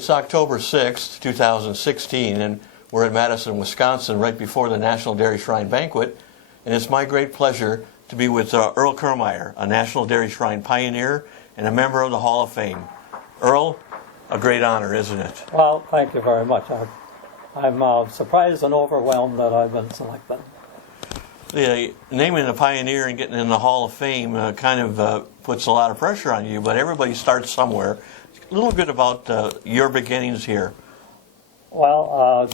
It's October 6th, 2016, and we're in Madison, Wisconsin, right before the National Dairy Shrine Banquet. And it's my great pleasure to be with Earl Kehrmeyer, a National Dairy Shrine pioneer and a member of the Hall of Fame. Earl, a great honor, isn't it? Well, thank you very much. I'm surprised and overwhelmed that I've been selected. The naming a pioneer and getting in the Hall of Fame kind of puts a lot of pressure on you, but everybody starts somewhere. A little bit about your beginnings here. Well,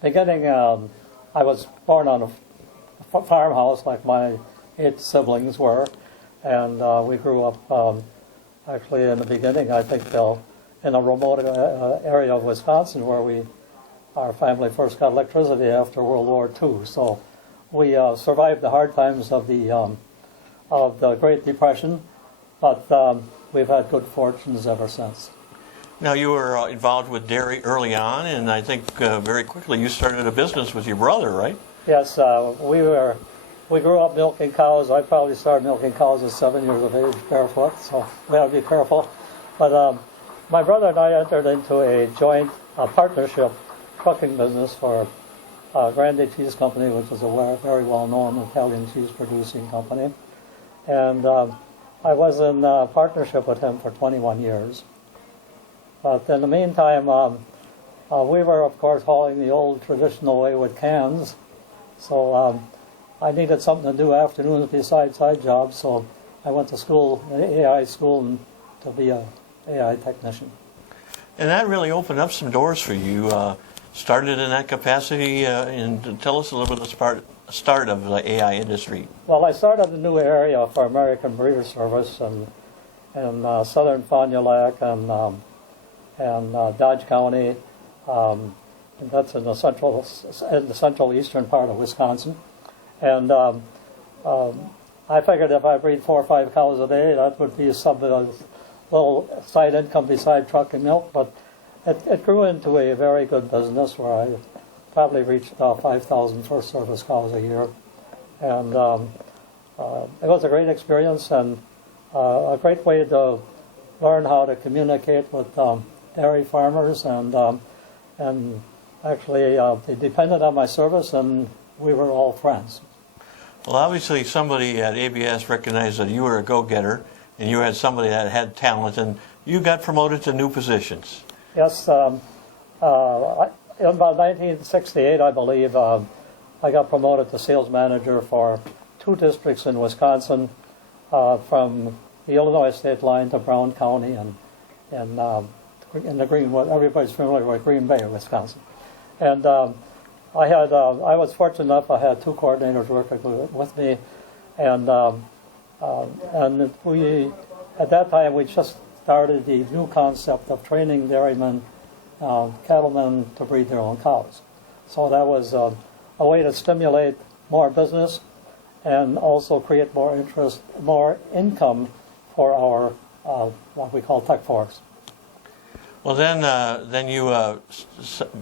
beginning, I was born on a farmhouse like my 8 siblings were, and we grew up actually in the beginning, I think, in a remote area of Wisconsin where our family first got electricity after World War II. So we survived the hard times of the Great Depression, but we've had good fortunes ever since. Now, you were involved with dairy early on, and I think very quickly you started a business with your brother, right? Yes, we grew up milking cows. I probably started milking cows at 7 years of age, barefoot, so we had to be careful. But my brother and I entered into a joint partnership trucking business for Grande Cheese Company, which is a very well-known Italian cheese producing company. And I was in partnership with him for 21 years. But in the meantime, we were, of course, hauling the old traditional way with cans. So I needed something to do afternoons besides side jobs, so I went to school, AI school, to be an AI technician. And that really opened up some doors for you. Started in that capacity, and tell us a little bit of the start of the AI industry. Well, I started a new area for American Breeder Service in southern Fond du Lac and Dodge County. And that's in the central eastern part of Wisconsin. And I figured if I breed 4 or 5 cows a day, that would be a little side income beside trucking milk. But it grew into a very good business where I probably reached 5,000 first service cows a year. And it was a great experience and a great way to learn how to communicate with dairy farmers, and actually they depended on my service, and we were all friends. Well, obviously somebody at ABS recognized that you were a go-getter, and you had somebody that had talent, and you got promoted to new positions. Yes, in about 1968, I believe, I got promoted to sales manager for 2 districts in Wisconsin, from the Illinois state line to Brown County, and in the Greenwood. Everybody's familiar with Green Bay, Wisconsin. And I was fortunate enough. I had 2 coordinators working with me, and we at that time we just started the new concept of training dairymen, cattlemen to breed their own cows. So that was a way to stimulate more business and also create more interest, more income for our what we call tech force. Well, then you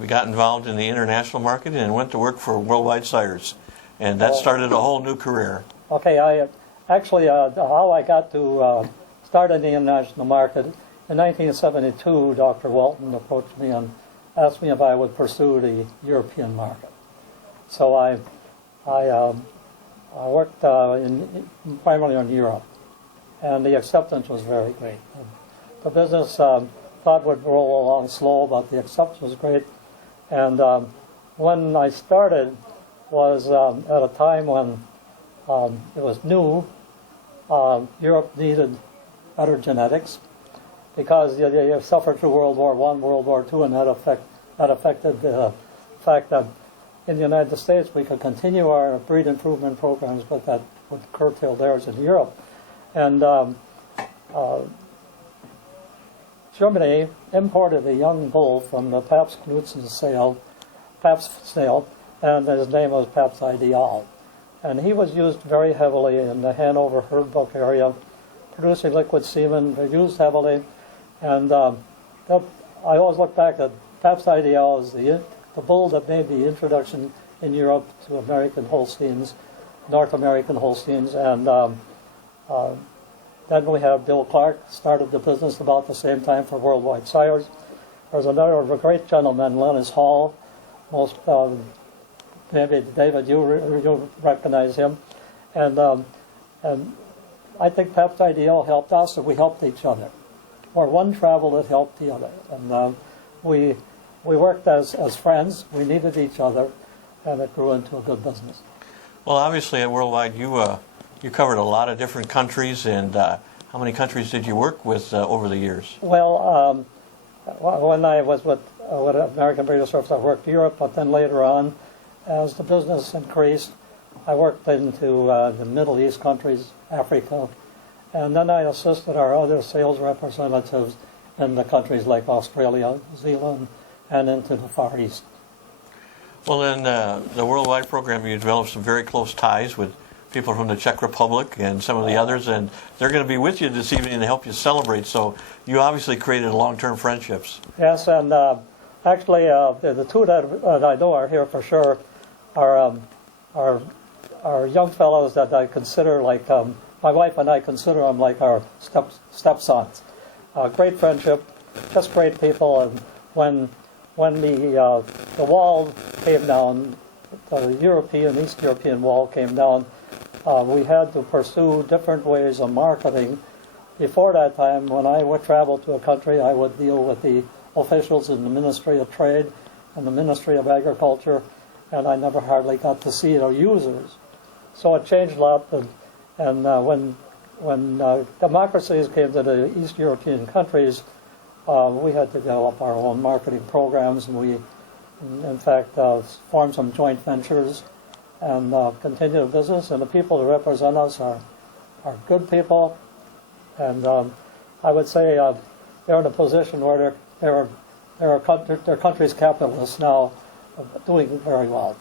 got involved in the international market and went to work for Worldwide Sires, and that started a whole new career. Okay, I actually how I got to start in the international market in 1972. Dr. Walton approached me and asked me if I would pursue the European market. So I worked primarily in Europe, and the acceptance was very great. The business thought would roll along slow, but the acceptance was great. And when I started was at a time when it was new. Europe needed better genetics because they suffered through World War I, World War II, and that affected the fact that in the United States we could continue our breed improvement programs, but that would curtail theirs in Europe. And Germany imported a young bull from the Pabst sale, and his name was Pabst Ideal. And he was used very heavily in the Hanover herd book area, producing liquid semen. They're used heavily. And I always look back at Pabst Ideal as the bull that made the introduction in Europe to American Holsteins, North American Holsteins. And then we have Bill Clark, started the business about the same time for Worldwide Sires. There's another great gentleman, Linus Hall. Most maybe David, you recognize him, and I think Pep's ideal helped us, and we helped each other. Where one traveled, it helped the other, and we worked as friends. We needed each other, and it grew into a good business. Well, obviously at Worldwide, you covered a lot of different countries, and how many countries did you work with over the years? Well, when I was with American Radio Service, I worked Europe, but then later on, as the business increased, I worked into the Middle East countries, Africa, and then I assisted our other sales representatives in the countries like Australia, New Zealand, and into the Far East. Well, in the Worldwide program, you developed some very close ties with people from the Czech Republic and some of the others, and they're going to be with you this evening to help you celebrate. So you obviously created long-term friendships. Yes, and actually, the two that I know are here for sure are young fellows that I consider like my wife and I consider them like our stepsons. Great friendship, just great people. And when the wall came down, the East European wall came down, we had to pursue different ways of marketing. Before that time, when I would travel to a country, I would deal with the officials in the Ministry of Trade and the Ministry of Agriculture, and I never hardly got to see the users. So it changed a lot, and when democracies came to the East European countries, we had to develop our own marketing programs, and we, in fact, formed some joint ventures and continue the business. And the people that represent us are good people, and I would say they're in a position where they're country's capitalists now, doing very well.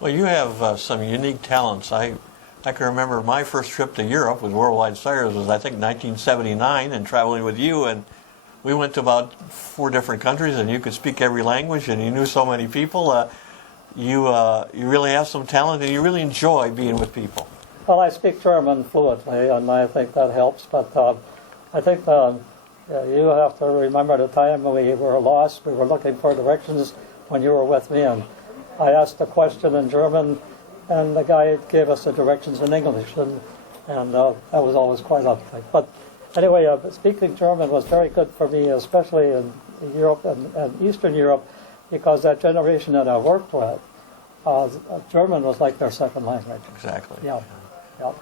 Well, you have some unique talents. I can remember my first trip to Europe with Worldwide Sires was, I think, 1979, and traveling with you, and we went to about 4 different countries, and you could speak every language, and you knew so many people. You really have some talent, and you really enjoy being with people. Well, I speak German fluently, and I think that helps, but I think you have to remember the time we were lost. We were looking for directions when you were with me, and I asked a question in German, and the guy gave us the directions in English, and that was always quite uptight. But anyway, speaking German was very good for me, especially in Europe and Eastern Europe, because that generation that I worked with, German was like their second language. Exactly. Yeah. Yeah.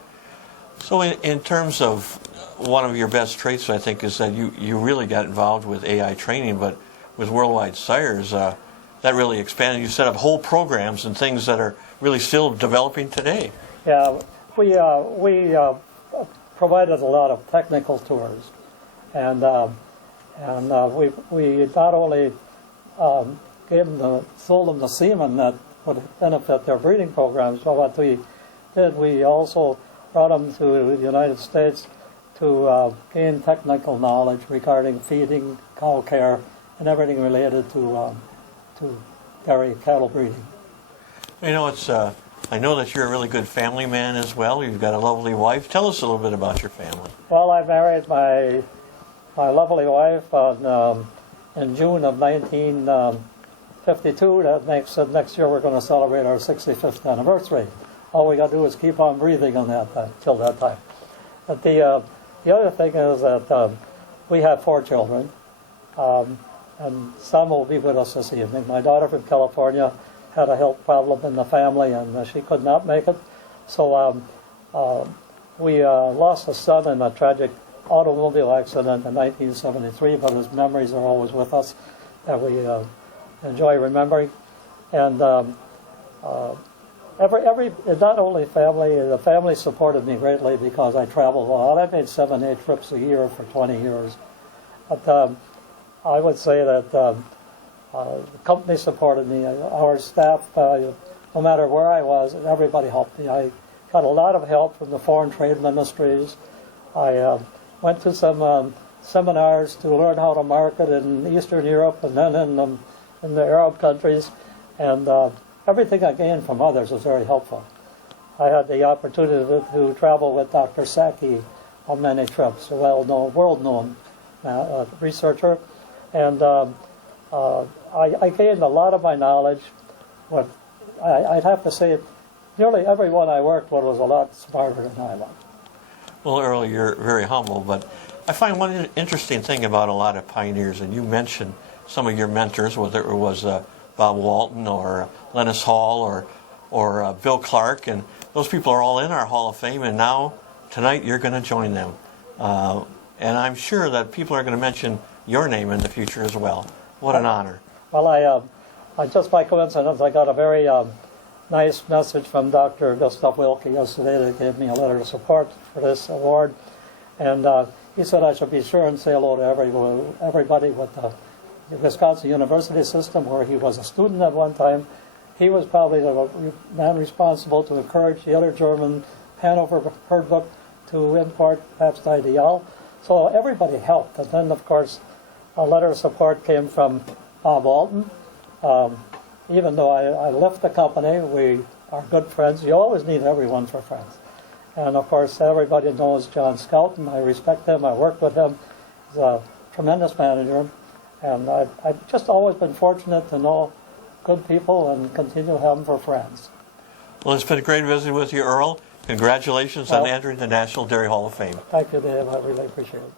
So in terms of one of your best traits, I think, is that you really got involved with AI training, but with Worldwide Sires, that really expanded. You set up whole programs and things that are really still developing today. Yeah, we provided a lot of technical tours, and we not only sold them the semen that would benefit their breeding programs, but what we did, we also brought them to the United States to gain technical knowledge regarding feeding, cow care, and everything related to dairy cattle breeding. You know, I know that you're a really good family man as well. You've got a lovely wife. Tell us a little bit about your family. Well, I married my lovely wife in June of 1952. That makes it next year we're going to celebrate our 65th anniversary. All we got to do is keep on breathing on that till that time. But the other thing is that we have 4 children, and some will be with us this evening. My daughter from California had a health problem in the family, and she could not make it. So we lost a son in a tragic automobile accident in 1973, but his memories are always with us, that we enjoy remembering. And not only family, the family supported me greatly because I traveled a lot. I made 7-8 trips a year for 20 years. But I would say that the company supported me. Our staff, no matter where I was, everybody helped me. I got a lot of help from the foreign trade ministries. I went to some seminars to learn how to market in Eastern Europe and then in the Arab countries, and everything I gained from others was very helpful. I had the opportunity to travel with Dr. Sacchi on many trips, a well-known, world-known researcher, and I gained a lot of my knowledge. With, I'd have to say nearly everyone I worked with was a lot smarter than I was. Well, Earl, you're very humble, but I find one interesting thing about a lot of pioneers, and you mentioned some of your mentors, whether it was Bob Walton or Lennis Hall or Bill Clark, and those people are all in our Hall of Fame, and now, tonight, you're going to join them. And I'm sure that people are going to mention your name in the future as well. What an honor. Well, I just by coincidence, I got a very nice message from Dr. Gustav Wilke yesterday that gave me a letter of support for this award. And he said I should be sure and say hello to everybody with the Wisconsin University system, where he was a student at one time. He was probably the man responsible to encourage the other German Hanover herd book to import Pabst Ideal. So everybody helped. And then, of course, a letter of support came from Bob Walton. Even though I left the company, we are good friends. You always need everyone for friends. And, of course, everybody knows John Skelton. I respect him. I work with him. He's a tremendous manager. And I've just always been fortunate to know good people and continue to have them for friends. Well, it's been great visiting with you, Earl. Congratulations on entering the National Dairy Hall of Fame. Thank you, Dave. I really appreciate it.